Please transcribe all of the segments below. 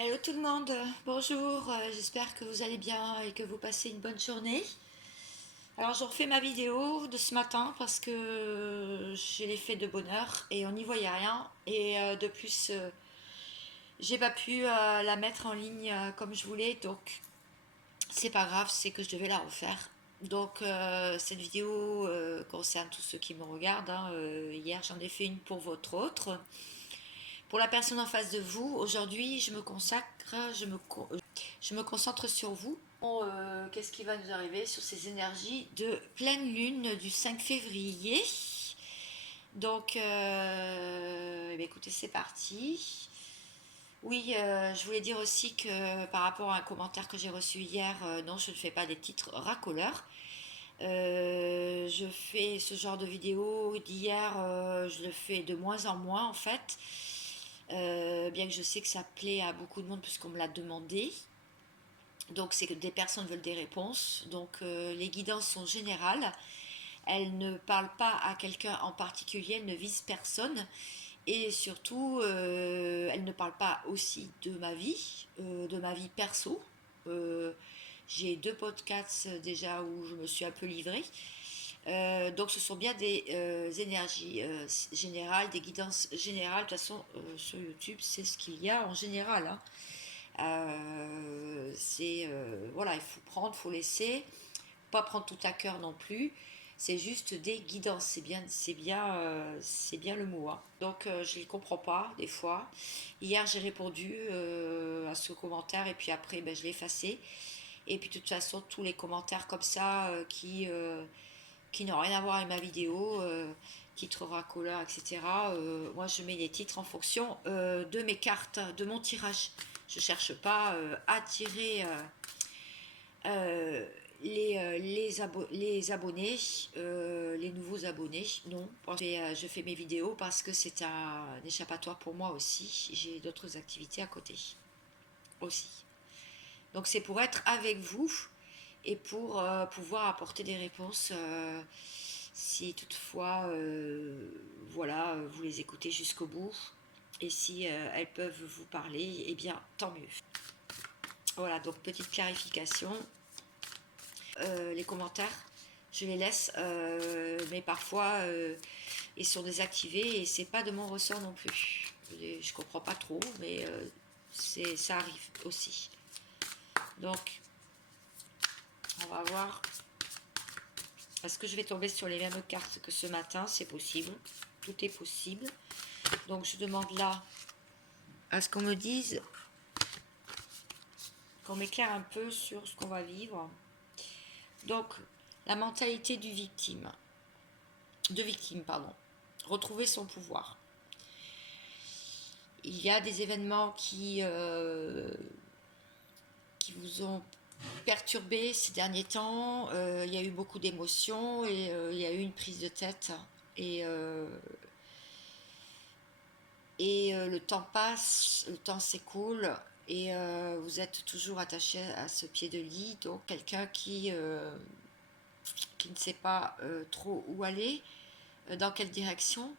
Hello tout le monde, bonjour, j'espère que vous allez bien et que vous passez une bonne journée. Alors je refais ma vidéo de ce matin parce que j'ai l'effet de bonheur et on n'y voyait rien. Et de plus, j'ai pas pu la mettre en ligne comme je voulais, donc c'est pas grave, c'est que je devais la refaire. Donc cette vidéo concerne tous ceux qui me regardent, hein. Hier j'en ai fait une pour votre autre. Pour la personne en face de vous, aujourd'hui, je me concentre sur vous. Bon, qu'est-ce qui va nous arriver sur ces énergies de pleine lune du 5 février? Donc, eh bien, écoutez, c'est parti. Oui, je voulais dire aussi que par rapport à un commentaire que j'ai reçu hier, non, je ne fais pas des titres racoleurs. Je fais ce genre de vidéo d'hier, je le fais de moins en moins en fait. Bien que je sais que ça plaît à beaucoup de monde puisqu'on me l'a demandé. Donc c'est que des personnes veulent des réponses. Donc les guidances sont générales. Elles ne parlent pas à quelqu'un en particulier, elles ne visent personne. Et surtout, elles ne parlent pas aussi de ma vie perso. Euh, j'ai deux podcasts déjà où je me suis un peu livrée. Donc ce sont bien des énergies générales, des guidances générales. De toute façon, sur YouTube, c'est ce qu'il y a en général, hein. Voilà, il faut prendre, il faut laisser, pas prendre tout à cœur non plus. C'est juste des guidances, c'est bien le mot, hein. Donc je ne comprends pas des fois. Hier j'ai répondu à ce commentaire et puis après ben, je l'ai effacé. Et puis de toute façon tous les commentaires comme ça qui n'ont rien à voir avec ma vidéo, titre racoleur, etc. Moi, je mets les titres en fonction de mes cartes, de mon tirage. Je cherche pas à tirer euh, les abonnés, les nouveaux abonnés. Non, je fais mes vidéos parce que c'est un échappatoire pour moi aussi. J'ai d'autres activités à côté aussi. Donc c'est pour être avec vous et pour pouvoir apporter des réponses si toutefois voilà, vous les écoutez jusqu'au bout et si elles peuvent vous parler, eh bien tant mieux. Voilà, donc petite clarification. Les commentaires, je les laisse, mais parfois ils sont désactivés et c'est pas de mon ressort non plus. Je comprends pas trop, mais ça arrive aussi. Donc, on va voir. Est-ce que je vais tomber sur les mêmes cartes que ce matin? C'est possible. Tout est possible. Donc, je demande là à ce qu'on me dise, qu'on m'éclaire un peu sur ce qu'on va vivre. Donc, la mentalité de victime, pardon. Retrouver son pouvoir. Il y a des événements qui vous ont perturbé ces derniers temps. Il y a eu beaucoup d'émotions et il y a eu une prise de tête. Et, euh, le temps passe, le temps s'écoule et vous êtes toujours attaché à ce pied de lit. Donc quelqu'un qui ne sait pas trop où aller, dans quelle direction,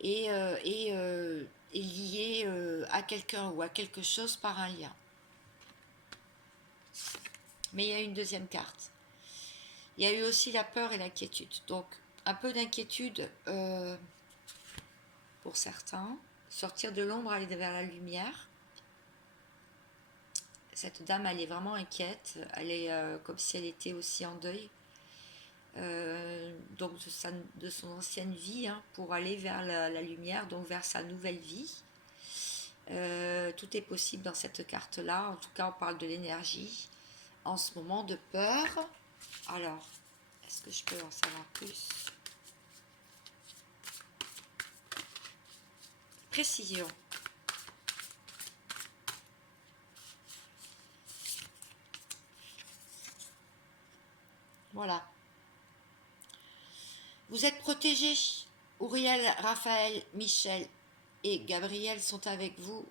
est lié à quelqu'un ou à quelque chose par un lien. Mais il y a une deuxième carte. Il y a eu aussi la peur et l'inquiétude. Donc un peu d'inquiétude pour certains. Sortir de l'ombre, aller vers la lumière. Cette dame, elle est vraiment inquiète. Elle est comme si elle était aussi en deuil. Donc de son ancienne vie, hein, pour aller vers la lumière, donc vers sa nouvelle vie. Tout est possible dans cette carte-là. En tout cas, on parle de l'énergie en ce moment de peur. Alors, est-ce que je peux en savoir plus? Précision. Voilà. Vous êtes protégés. Uriel, Raphaël, Michel et Gabriel sont avec vous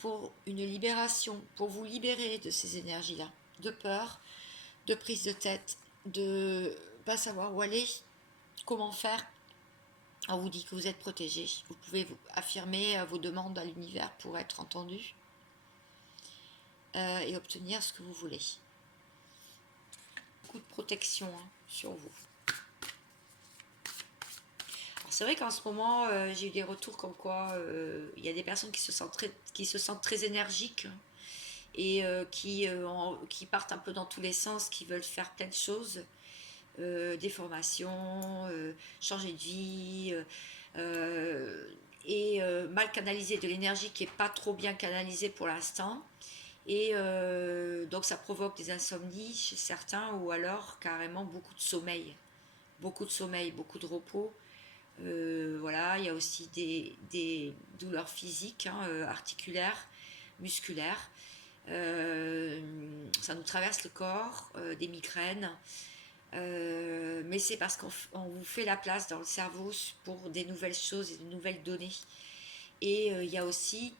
pour une libération, pour vous libérer de ces énergies-là, de peur, de prise de tête, de pas savoir où aller, comment faire. On vous dit que vous êtes protégé. Vous pouvez affirmer vos demandes à l'univers pour être entendu et obtenir ce que vous voulez. Beaucoup de protection sur vous. C'est vrai qu'en ce moment, j'ai eu des retours comme quoi il y a des personnes qui se sentent très énergiques et qui partent un peu dans tous les sens, qui veulent faire plein de choses, des formations, changer de vie, et mal canaliser de l'énergie qui n'est pas trop bien canalisée pour l'instant. Et donc ça provoque des insomnies chez certains ou alors carrément beaucoup de sommeil, beaucoup de repos. Voilà, il y a aussi des douleurs physiques, articulaires, musculaires. Ça nous traverse le corps, des migraines. Mais c'est parce qu'on vous fait la place dans le cerveau pour des nouvelles choses et de nouvelles données. Et il y a aussi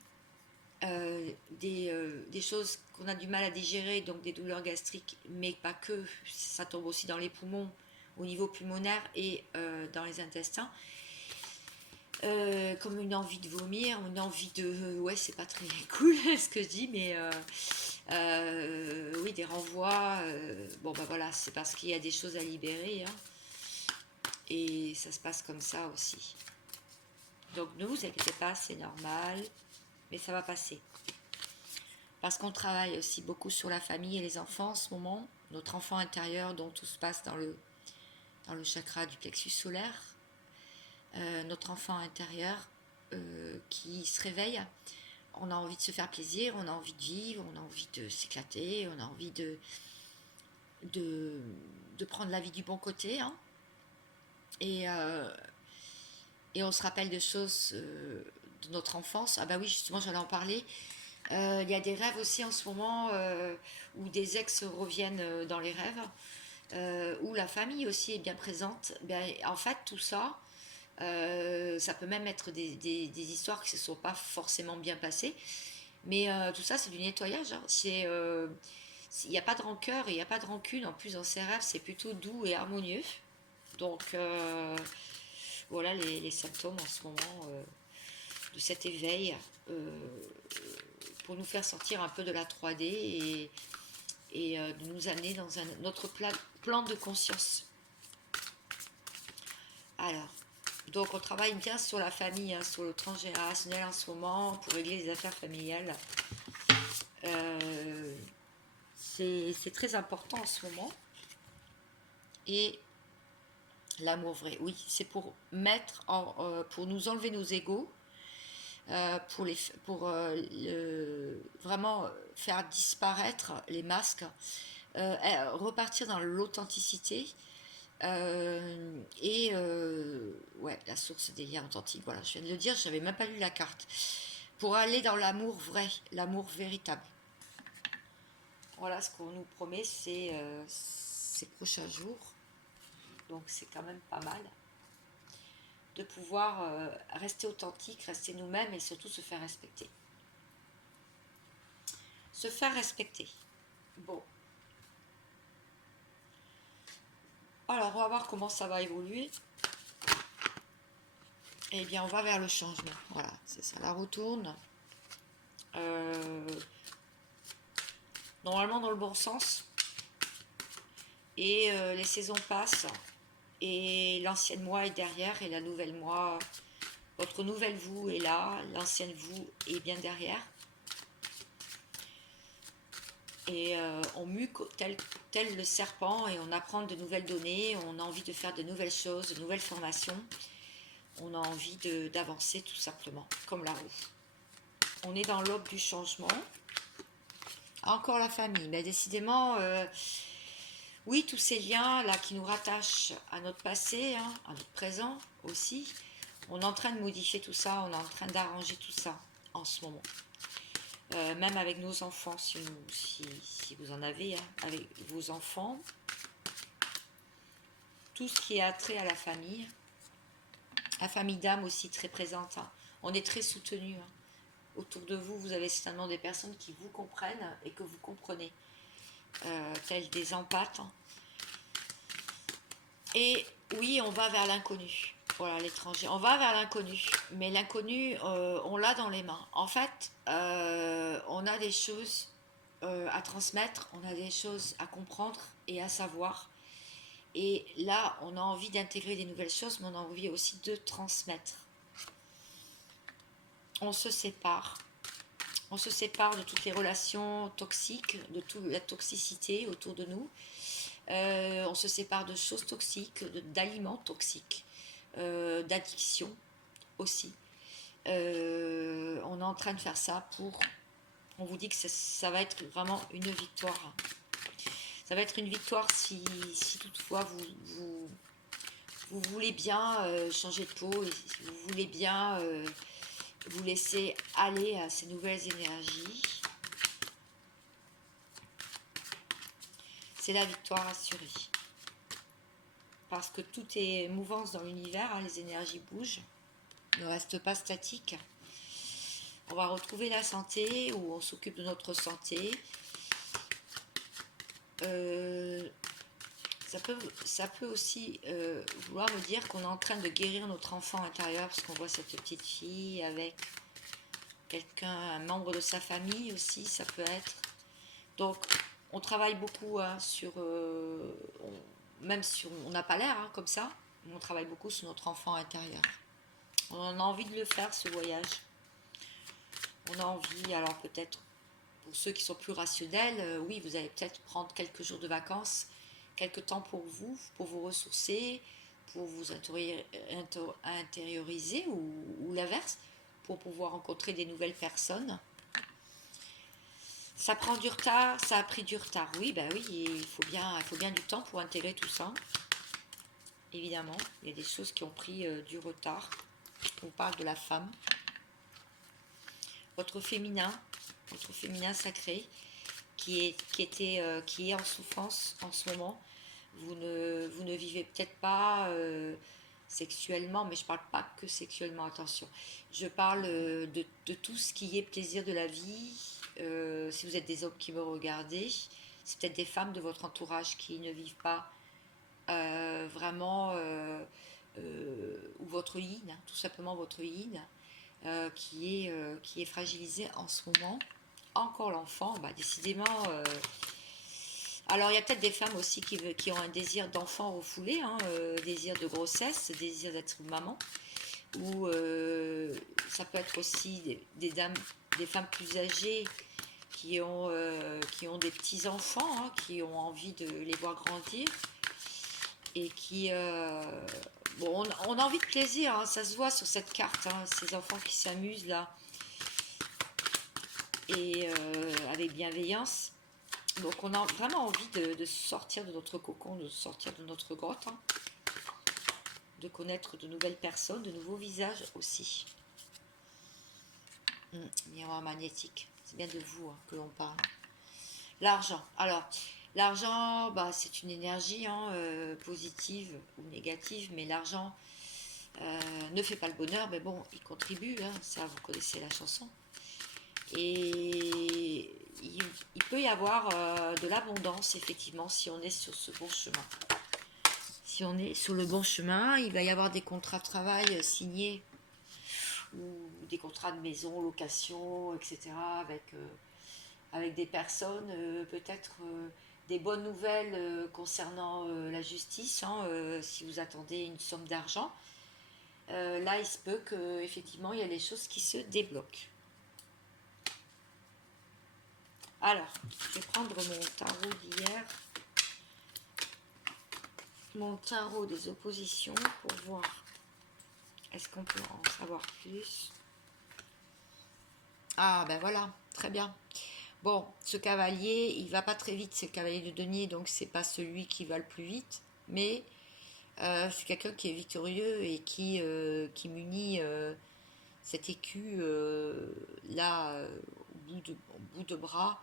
des choses qu'on a du mal à digérer, donc des douleurs gastriques, mais pas que, ça tombe aussi dans les poumons, au niveau pulmonaire et dans les intestins. Comme une envie de vomir, une envie de... ouais, c'est pas très cool ce que je dis, mais oui, des renvois. Bon, bah voilà, c'est parce qu'il y a des choses à libérer. Et ça se passe comme ça aussi. Donc ne vous inquiétez pas, c'est normal, mais ça va passer. Parce qu'on travaille aussi beaucoup sur la famille et les enfants en ce moment. Notre enfant intérieur, dont tout se passe dans le chakra du plexus solaire. Notre enfant intérieur qui se réveille. On a envie de se faire plaisir, on a envie de vivre, on a envie de s'éclater, on a envie de prendre la vie du bon côté. Et on se rappelle de choses de notre enfance. Ah bah oui, justement, j'allais en parler. Il y a des rêves aussi en ce moment où des ex reviennent dans les rêves, où la famille aussi est bien présente. En fait, tout ça, ça peut même être des histoires qui ne se sont pas forcément bien passées. Mais tout ça, c'est du nettoyage. Il n'y a pas de rancœur et il n'y a pas de rancune. En plus, dans ces rêves, c'est plutôt doux et harmonieux. Donc, voilà les symptômes en ce moment de cet éveil pour nous faire sortir un peu de la 3D et de nous amener dans un autre plan de conscience. Alors, donc on travaille bien sur la famille, sur le transgénérationnel en ce moment, pour régler les affaires familiales. C'est très important en ce moment. Et l'amour vrai, oui, c'est pour pour nous enlever nos égos, pour vraiment faire disparaître les masques, repartir dans l'authenticité. Ouais, la source des liens authentiques, voilà, je viens de le dire, je n'avais même pas lu la carte. Pour aller dans l'amour vrai, l'amour véritable. Voilà ce qu'on nous promet ces prochains jours. Donc c'est quand même pas mal de pouvoir rester authentique, rester nous-mêmes et surtout se faire respecter. Se faire respecter. Bon. Alors, on va voir comment ça va évoluer. Eh bien, on va vers le changement. Voilà, c'est ça. La roue tourne. Normalement dans le bon sens. Et les saisons passent. Et l'ancienne moi est derrière et la nouvelle moi, votre nouvelle vous est là, l'ancienne vous est bien derrière. Et on mue tel le serpent et on apprend de nouvelles données, on a envie de faire de nouvelles choses, de nouvelles formations. On a envie d'avancer tout simplement, comme la roue. On est dans l'aube du changement. Encore la famille, mais décidément, oui, tous ces liens là qui nous rattachent à notre passé, à notre présent aussi, on est en train de modifier tout ça, on est en train d'arranger tout ça en ce moment. Même avec nos enfants, si vous en avez, avec vos enfants, tout ce qui est attrait à la famille d'âme aussi très présente. On est très soutenus. Autour de vous, vous avez certainement des personnes qui vous comprennent et que vous comprenez, tels des empathes. Et oui, on va vers l'inconnu. Voilà, l'étranger. On va vers l'inconnu, mais l'inconnu, on l'a dans les mains. En fait, on a des choses à transmettre, on a des choses à comprendre et à savoir. Et là, on a envie d'intégrer des nouvelles choses, mais on a envie aussi de transmettre. On se sépare. On se sépare de toutes les relations toxiques, de toute la toxicité autour de nous. On se sépare de choses toxiques, d'aliments toxiques, d'addiction aussi. On est en train de faire ça pour... On vous dit que ça va être vraiment une victoire. Ça va être une victoire si toutefois vous voulez bien changer de peau, et si vous voulez bien vous laisser aller à ces nouvelles énergies. C'est la victoire assurée. Parce que tout est mouvance dans l'univers, hein, les énergies bougent, ne restent pas statiques. On va retrouver la santé, où on s'occupe de notre santé. Ça peut aussi vouloir me dire qu'on est en train de guérir notre enfant intérieur, parce qu'on voit cette petite fille avec quelqu'un, un membre de sa famille aussi, ça peut être. Donc, on travaille beaucoup hein, sur... même si on n'a pas l'air hein, comme ça, on travaille beaucoup sur notre enfant intérieur. On a envie de le faire, ce voyage. On a envie, alors peut-être, pour ceux qui sont plus rationnels, oui, vous allez peut-être prendre quelques jours de vacances, quelques temps pour vous ressourcer, pour vous intérioriser ou l'inverse, pour pouvoir rencontrer des nouvelles personnes. Ça prend du retard, ça a pris du retard. Oui, ben oui, il faut bien du temps pour intégrer tout ça. Évidemment, il y a des choses qui ont pris du retard. On parle de la femme. Votre féminin sacré, qui est en souffrance en ce moment. Vous ne vivez peut-être pas sexuellement, mais je ne parle pas que sexuellement, attention. Je parle de tout ce qui est plaisir de la vie. Si vous êtes des hommes qui me regardez, c'est peut-être des femmes de votre entourage qui ne vivent pas vraiment, ou votre yin, hein, tout simplement votre yin, qui est fragilisé en ce moment. Encore l'enfant, bah, décidément. Alors il y a peut-être des femmes aussi qui ont un désir d'enfant refoulé, hein, désir de grossesse, désir d'être maman, ou ça peut être aussi des dames, des femmes plus âgées qui ont des petits enfants, hein, qui ont envie de les voir grandir et qui bon, on a envie de plaisir, hein, ça se voit sur cette carte, hein, ces enfants qui s'amusent là et avec bienveillance. Donc on a vraiment envie de sortir de notre cocon, de sortir de notre grotte, hein, de connaître de nouvelles personnes, de nouveaux visages aussi. Miroir magnétique, c'est bien de vous hein, que l'on parle. L'argent, alors l'argent, bah, c'est une énergie hein, positive ou négative, mais l'argent ne fait pas le bonheur, mais bon, il contribue, hein, ça vous connaissez la chanson. Et il peut y avoir de l'abondance, effectivement, si on est sur ce bon chemin. Si on est sur le bon chemin, il va y avoir des contrats de travail signés ou des contrats de maison, location, etc. avec des personnes, peut-être des bonnes nouvelles concernant la justice, hein, si vous attendez une somme d'argent. Là, il se peut qu'effectivement, il y a des choses qui se débloquent. Alors, je vais prendre mon tarot d'hier, mon tarot des oppositions pour voir est-ce qu'on peut en savoir plus. Ah ben voilà, très bien. Bon, ce cavalier, il va pas très vite, c'est le cavalier de denier, donc c'est pas celui qui va le plus vite, mais c'est quelqu'un qui est victorieux et qui munit cet écu là au bout de bras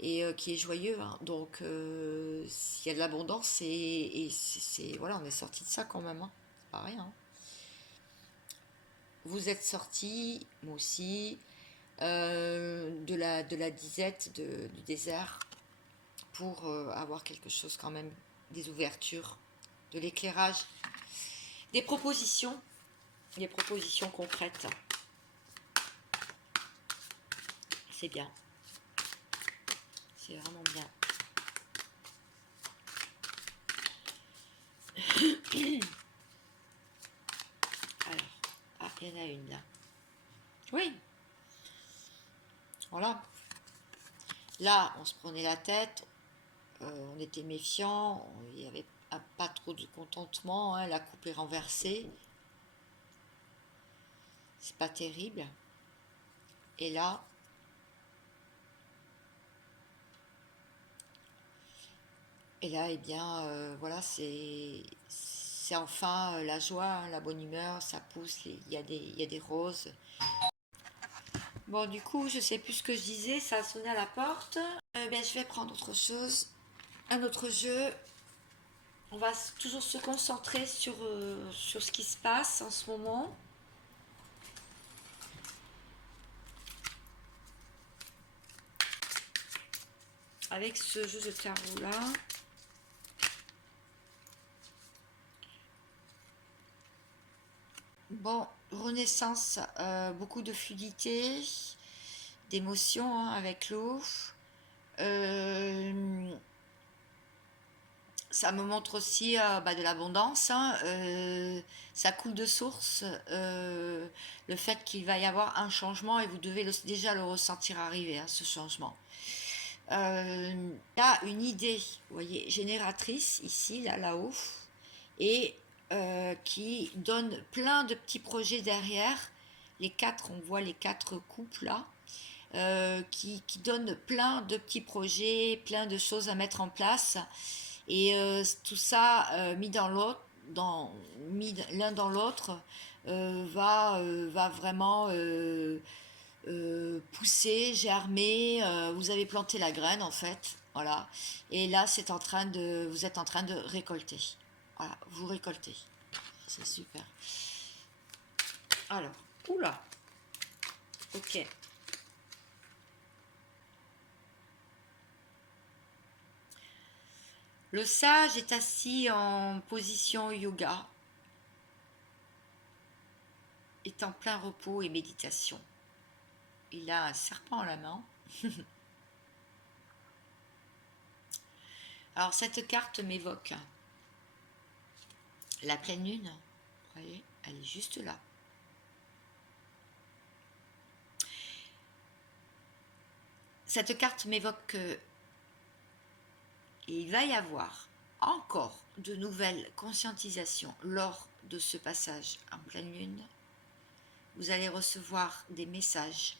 et qui est joyeux, hein. Donc s'il y a de l'abondance et c'est voilà, on est sorti de ça quand même, hein. C'est pas rien, hein. Vous êtes sorti, moi aussi, de la disette du désert pour avoir quelque chose quand même, des ouvertures, de l'éclairage. des propositions concrètes. C'est bien. C'est vraiment bien. Alors, ah, il y en a une là. Oui. Voilà. Là, on se prenait la tête, on était méfiant, il n'y avait pas trop de contentement, hein, la coupe est renversée. C'est pas terrible. Et là, eh bien, voilà, c'est enfin la joie, hein, la bonne humeur, ça pousse, il y a des roses. Bon, du coup, je sais plus ce que je disais, ça a sonné à la porte. Ben, je vais prendre autre chose, un autre jeu. On va toujours se concentrer sur ce qui se passe en ce moment. Avec ce jeu de tarot là. Bon, renaissance, beaucoup de fluidité, d'émotion, hein, avec l'eau. Ça me montre aussi de l'abondance, hein, ça coule de source, le fait qu'il va y avoir un changement et vous devez déjà le ressentir arriver, hein, ce changement. Il y a une idée, vous voyez, génératrice ici, là-haut, et qui donne plein de petits projets derrière. Les quatre, on voit les quatre couples là, qui donnent plein de petits projets, plein de choses à mettre en place. Et tout ça mis dans l'autre, mis l'un dans l'autre, va vraiment pousser, germer. Vous avez planté la graine en fait, voilà. Et là, vous êtes en train de récolter. Voilà, vous récoltez. C'est super. Alors, oula, ok. Le sage est assis en position yoga, est en plein repos et méditation. Il a un serpent à la main. Alors cette carte m'évoque la pleine lune. Vous voyez, elle est juste là. Cette carte m'évoque que il va y avoir encore de nouvelles conscientisations lors de ce passage en pleine lune. Vous allez recevoir des messages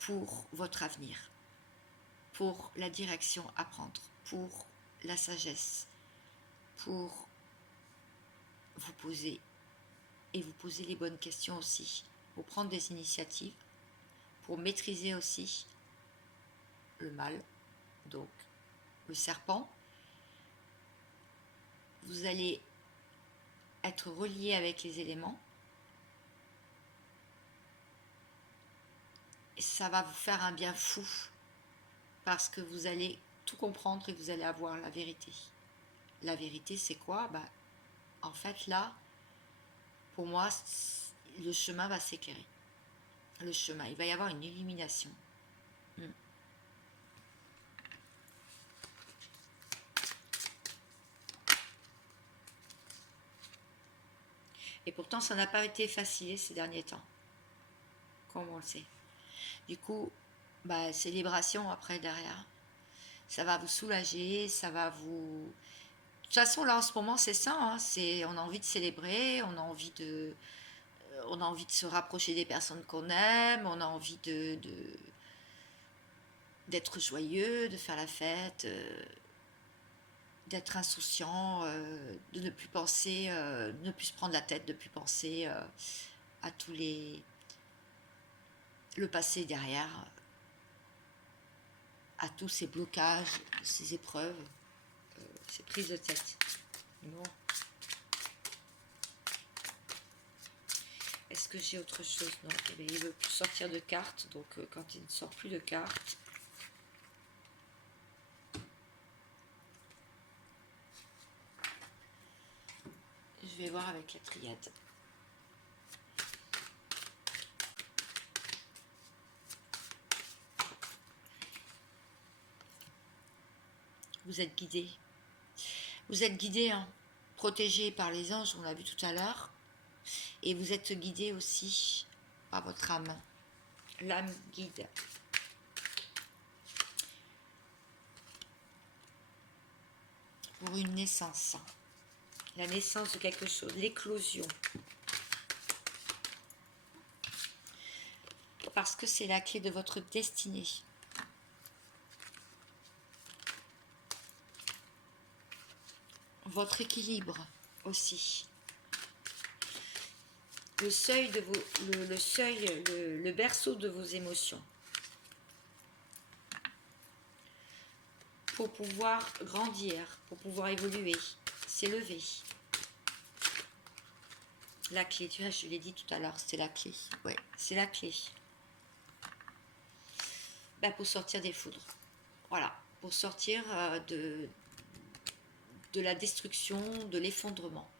pour votre avenir, pour la direction à prendre, pour la sagesse, pour vous poser et vous poser les bonnes questions aussi, pour prendre des initiatives, pour maîtriser aussi le mal, donc le serpent. Vous allez être relié avec les éléments. Et ça va vous faire un bien fou parce que vous allez tout comprendre et vous allez avoir la vérité. La vérité, c'est quoi? En fait, là, pour moi, le chemin va s'éclairer. Le chemin, il va y avoir une illumination. Et pourtant, ça n'a pas été facile ces derniers temps, comme on le sait. Du coup, célébration après derrière. Ça va vous soulager, ça va vous... De toute façon, là, en ce moment, c'est ça. Hein, on a envie de célébrer, on a envie de se rapprocher des personnes qu'on aime, on a envie d'être joyeux, de faire la fête, d'être insouciant, de ne plus penser, de ne plus se prendre la tête, de ne plus penser à le passé derrière, à tous ces blocages, ces épreuves, ces prises de tête. Bon. Est-ce que j'ai autre chose? Non, il ne veut plus sortir de cartes, donc quand il ne sort plus de cartes, je vais voir avec la triade. Vous êtes guidé. Vous êtes guidé, hein, protégé par les anges, on l'a vu tout à l'heure. Et vous êtes guidé aussi par votre âme. L'âme guide. Pour une naissance. La naissance de quelque chose, l'éclosion. Parce que c'est la clé de votre destinée. Votre équilibre aussi. Le seuil de vos, le seuil, le berceau de vos émotions. Pour pouvoir grandir, pour pouvoir évoluer, s'élever. La clé, tu vois, je l'ai dit tout à l'heure, c'est la clé. Ouais, c'est la clé. Ben, pour sortir des foudres. Voilà, pour sortir de la destruction, de l'effondrement.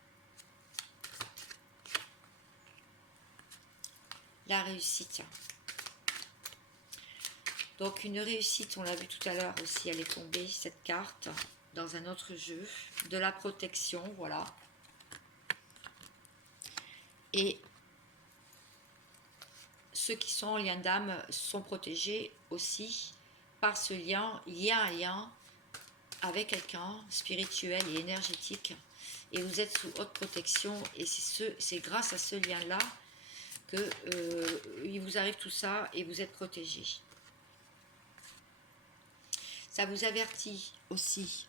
La réussite. Donc une réussite, on l'a vu tout à l'heure aussi, elle est tombée, cette carte, dans un autre jeu. De la protection, voilà. Et ceux qui sont en lien d'âme sont protégés aussi par ce lien. Il y a un lien avec quelqu'un spirituel et énergétique. Et vous êtes sous haute protection. Et c'est grâce à ce lien-là que il vous arrive tout ça et vous êtes protégé. Ça vous avertit aussi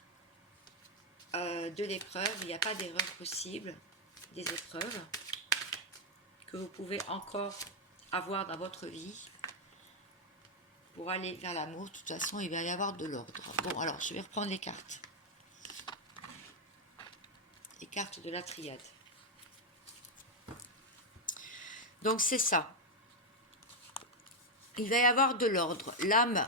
de l'épreuve. Il n'y a pas d'erreur possible. Des épreuves que vous pouvez encore avoir dans votre vie pour aller vers l'amour. De toute façon, il va y avoir de l'ordre. Bon, alors, je vais reprendre les cartes. Les cartes de la triade. Donc, c'est ça. Il va y avoir de l'ordre. L'âme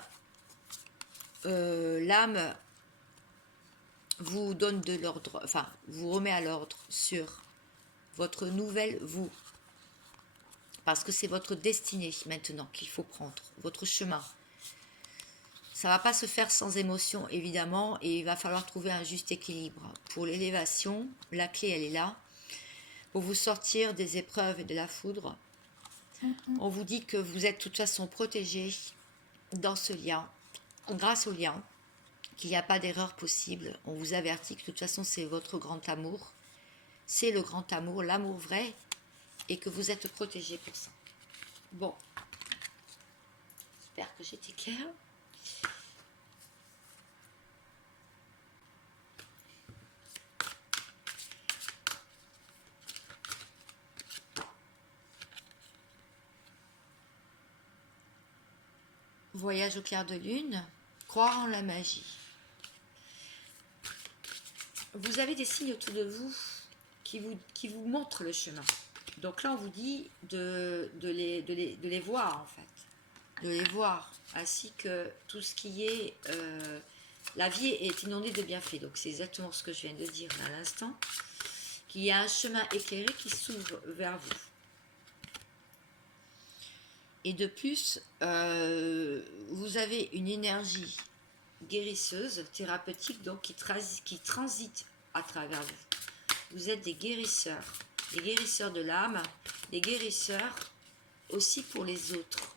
vous donne de l'ordre, enfin, vous remet à l'ordre sur votre nouvelle vous. Parce que c'est votre destinée maintenant qu'il faut prendre, votre chemin. Ça ne va pas se faire sans émotion, évidemment, et il va falloir trouver un juste équilibre. Pour l'élévation, la clé, elle est là. Pour vous sortir des épreuves et de la foudre, on vous dit que vous êtes de toute façon protégé dans ce lien, grâce au lien, qu'il n'y a pas d'erreur possible. On vous avertit que de toute façon, c'est votre grand amour. C'est le grand amour, l'amour vrai, et que vous êtes protégé pour ça. Bon, j'espère que j'étais claire. Voyage au clair de lune, croire en la magie. Vous avez des signes autour de vous qui vous montrent le chemin. Donc là, on vous dit de les voir, en fait. De les voir, ainsi que tout ce qui est... la vie est inondée de bienfaits. Donc c'est exactement ce que je viens de dire à l'instant. Qu'il y a un chemin éclairé qui s'ouvre vers vous. Et de plus, vous avez une énergie guérisseuse, thérapeutique, donc qui transite à travers vous. Vous êtes des guérisseurs de l'âme, des guérisseurs aussi pour les autres.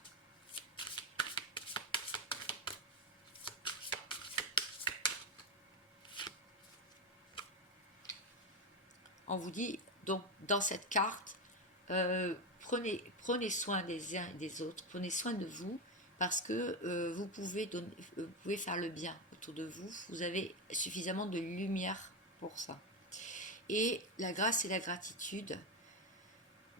On vous dit, donc, dans cette carte, prenez soin des uns et des autres, prenez soin de vous, parce que vous pouvez faire le bien autour de vous. Vous avez suffisamment de lumière pour ça. Et la grâce et la gratitude.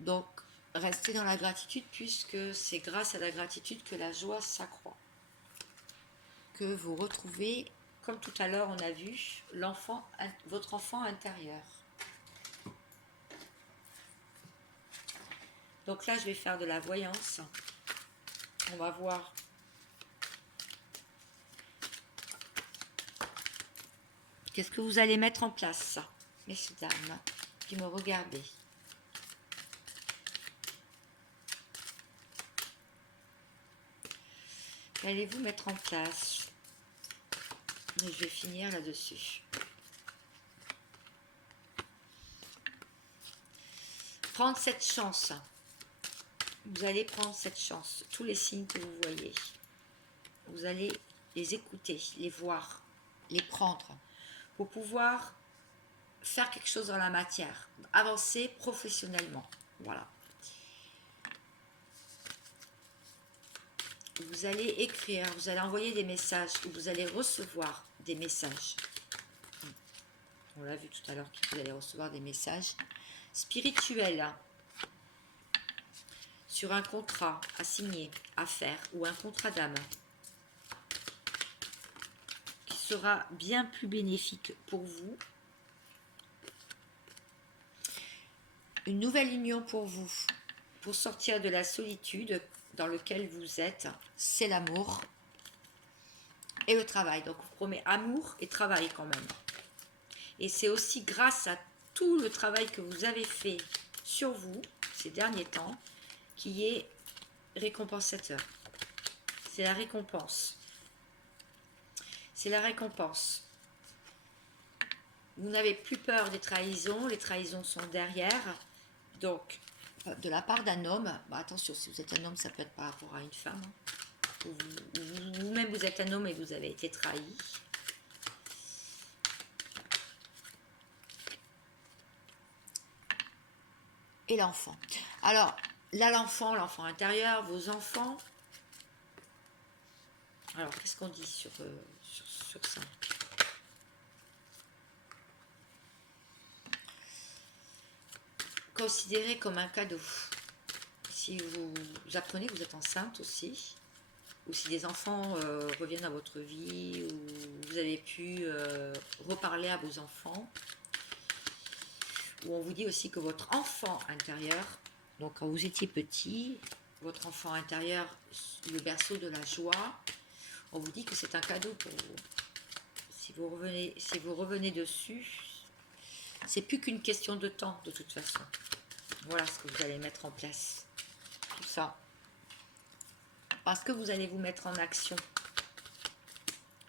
Donc, restez dans la gratitude, puisque c'est grâce à la gratitude que la joie s'accroît. Que vous retrouvez, comme tout à l'heure on a vu, votre enfant intérieur. Donc là, je vais faire de la voyance. On va voir. Qu'est-ce que vous allez mettre en place, messieurs, dames? puis me regarder. Qu'allez-vous mettre en place? Et je vais finir là-dessus. Prendre cette chance. Vous allez prendre cette chance. Tous les signes que vous voyez, vous allez les écouter, les voir, les prendre pour pouvoir faire quelque chose dans la matière, avancer professionnellement. Voilà. Vous allez écrire, vous allez envoyer des messages ou vous allez recevoir des messages. On l'a vu tout à l'heure que vous allez recevoir des messages spirituels sur un contrat à signer, à faire ou un contrat d'âme qui sera bien plus bénéfique pour vous. Une nouvelle union pour vous, pour sortir de la solitude dans laquelle vous êtes, c'est l'amour et le travail. Donc, on promet amour et travail quand même. Et c'est aussi grâce à tout le travail que vous avez fait sur vous ces derniers temps qui est récompensateur. C'est la récompense. C'est la récompense. Vous n'avez plus peur des trahisons. Les trahisons sont derrière. Donc, de la part d'un homme, attention, si vous êtes un homme, ça peut être par rapport à une femme. Vous-même, vous êtes un homme et vous avez été trahi. Et l'enfant. Alors, là, l'enfant intérieur, vos enfants. Alors, qu'est-ce qu'on dit sur ça? Considérez comme un cadeau. Si vous apprenez que vous êtes enceinte aussi, ou si des enfants reviennent dans votre vie, ou vous avez pu reparler à vos enfants, ou on vous dit aussi que votre enfant intérieur, donc quand vous étiez petit, votre enfant intérieur, le berceau de la joie, on vous dit que c'est un cadeau pour vous. Si vous revenez dessus, c'est plus qu'une question de temps de toute façon. Voilà ce que vous allez mettre en place. Tout ça. Parce que vous allez vous mettre en action.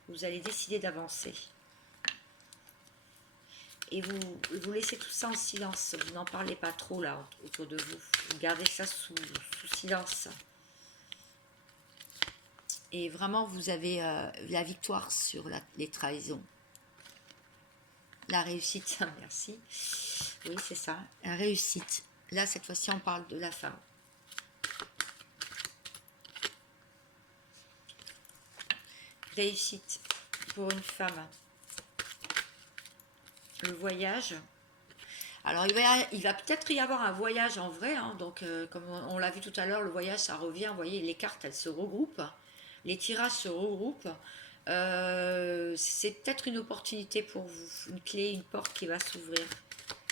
Vous allez décider d'avancer. Et vous laissez tout ça en silence. Vous n'en parlez pas trop là autour de vous. Vous gardez ça sous silence. Et vraiment, vous avez la victoire sur les trahisons. La réussite, merci. Oui, c'est ça, la réussite. Là, cette fois-ci, on parle de la femme. Réussite pour une femme. Le voyage. Alors, il va peut-être y avoir un voyage en vrai. Hein, donc, comme on l'a vu tout à l'heure, le voyage, ça revient. Vous voyez, les cartes, elles se regroupent. Les tirages se regroupent. C'est peut-être une opportunité pour vous. Une clé, une porte qui va s'ouvrir.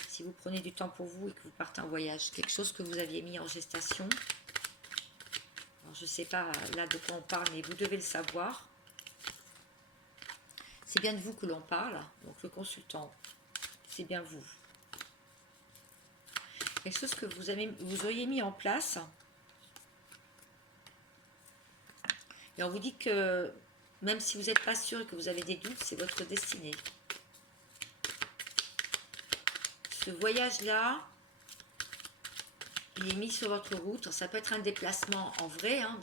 Si vous prenez du temps pour vous et que vous partez en voyage. Quelque chose que vous aviez mis en gestation. Alors, je ne sais pas là de quoi on parle, mais vous devez le savoir. C'est bien de vous que l'on parle. Donc, le consultant, c'est bien vous. Quelque chose que vous auriez mis en place. Et on vous dit que même si vous n'êtes pas sûr et que vous avez des doutes, c'est votre destinée. Ce voyage-là, il est mis sur votre route. Ça peut être un déplacement en vrai, hein,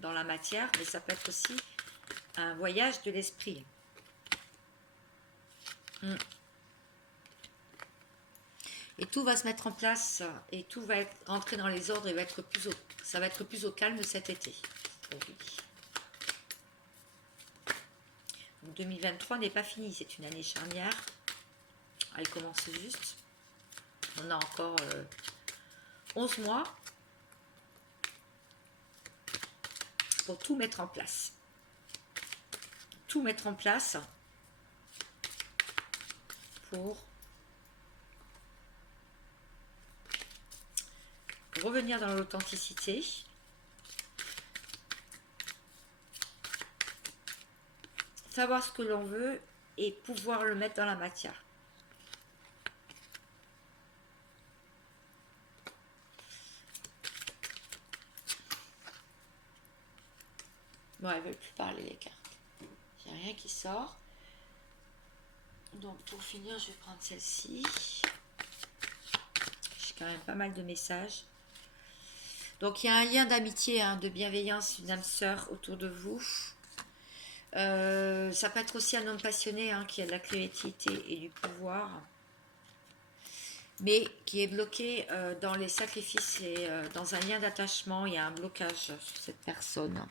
dans la matière, mais ça peut être aussi un voyage de l'esprit. Et tout va se mettre en place et tout va rentrer dans les ordres et ça va être plus au calme cet été. Donc 2023 n'est pas fini, c'est une année charnière. Elle commence juste. On a encore 11 mois pour tout mettre en place. Tout mettre en place pour revenir dans l'authenticité. Savoir ce que l'on veut et pouvoir le mettre dans la matière. Bon, elles ne veulent plus parler les cartes. Il n'y a rien qui sort. Donc pour finir, je vais prendre celle-ci. J'ai quand même pas mal de messages. Donc il y a un lien d'amitié, hein, de bienveillance, une âme sœur autour de vous. Ça peut être aussi un homme passionné, hein, qui a de la créativité et du pouvoir, mais qui est bloqué dans les sacrifices et dans un lien d'attachement. Il y a un blocage sur cette personne.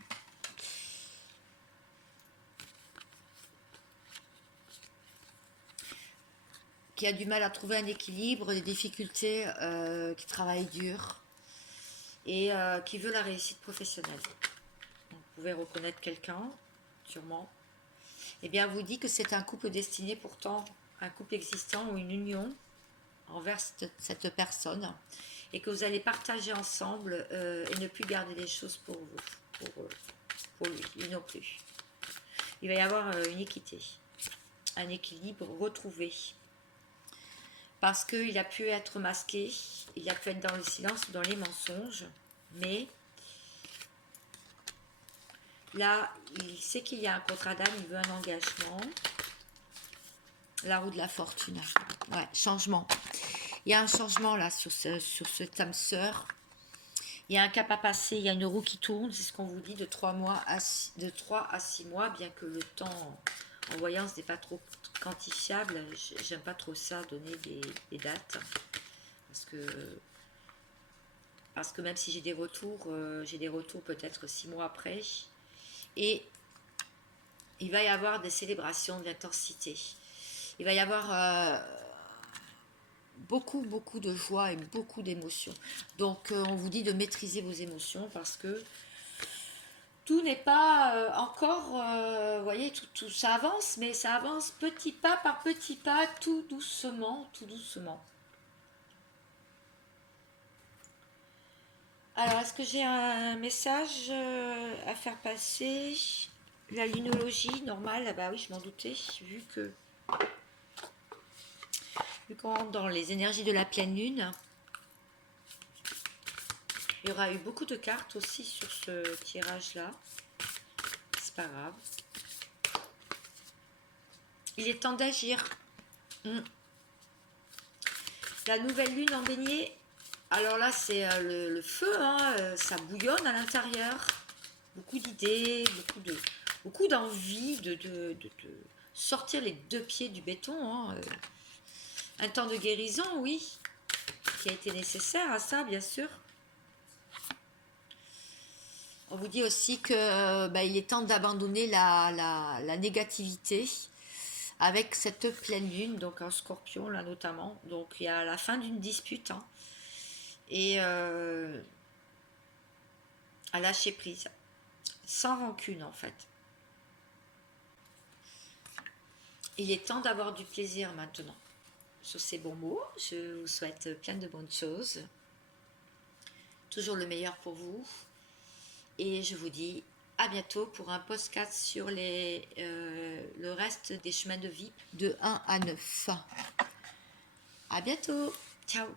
Qui a du mal à trouver un équilibre, des difficultés, qui travaille dur et qui veut la réussite professionnelle. Vous pouvez reconnaître quelqu'un, sûrement. Eh bien, vous dit que c'est un couple destiné pourtant, un couple existant ou une union envers cette personne, et que vous allez partager ensemble et ne plus garder les choses pour vous, pour lui non plus. Il va y avoir une équité, un équilibre retrouvé. Parce qu'il a pu être masqué, il a pu être dans le silence ou dans les mensonges, mais là, il sait qu'il y a un contrat d'âme, il veut un engagement. La roue de la fortune, ouais, changement. Il y a un changement là sur cette âme sœur. Il y a un cap à passer, il y a une roue qui tourne, c'est ce qu'on vous dit, de 3 à 6 mois, bien que le temps en voyance n'est pas trop quantifiable. J'aime pas trop ça, donner des dates, parce que même si j'ai des retours peut-être 6 mois après, et il va y avoir des célébrations d'intensité. Il va y avoir beaucoup de joie et beaucoup d'émotions. Donc on vous dit de maîtriser vos émotions, parce que tout n'est pas encore, vous voyez, tout ça avance, mais ça avance petit pas par petit pas, tout doucement, tout doucement. Alors, est-ce que j'ai un message à faire passer? La lunologie normale, ah bah oui, je m'en doutais, vu qu'on rentre dans les énergies de la pleine lune. Il y aura eu beaucoup de cartes aussi sur ce tirage-là. C'est pas grave. Il est temps d'agir. La nouvelle lune en Bélier. Alors là, c'est le feu, hein, ça bouillonne à l'intérieur. Beaucoup d'idées, beaucoup d'envie de sortir les 2 pieds du béton. Hein. Un temps de guérison, oui, qui a été nécessaire à ça, bien sûr. On vous dit aussi que il est temps d'abandonner la négativité avec cette pleine lune, donc en Scorpion là notamment. Donc il y a la fin d'une dispute, hein, et à lâcher prise, sans rancune en fait. Il est temps d'avoir du plaisir maintenant. Sur ces bons mots, je vous souhaite plein de bonnes choses. Toujours le meilleur pour vous. Et je vous dis à bientôt pour un podcast sur le reste des chemins de vie de 1 à 9. À bientôt. Ciao.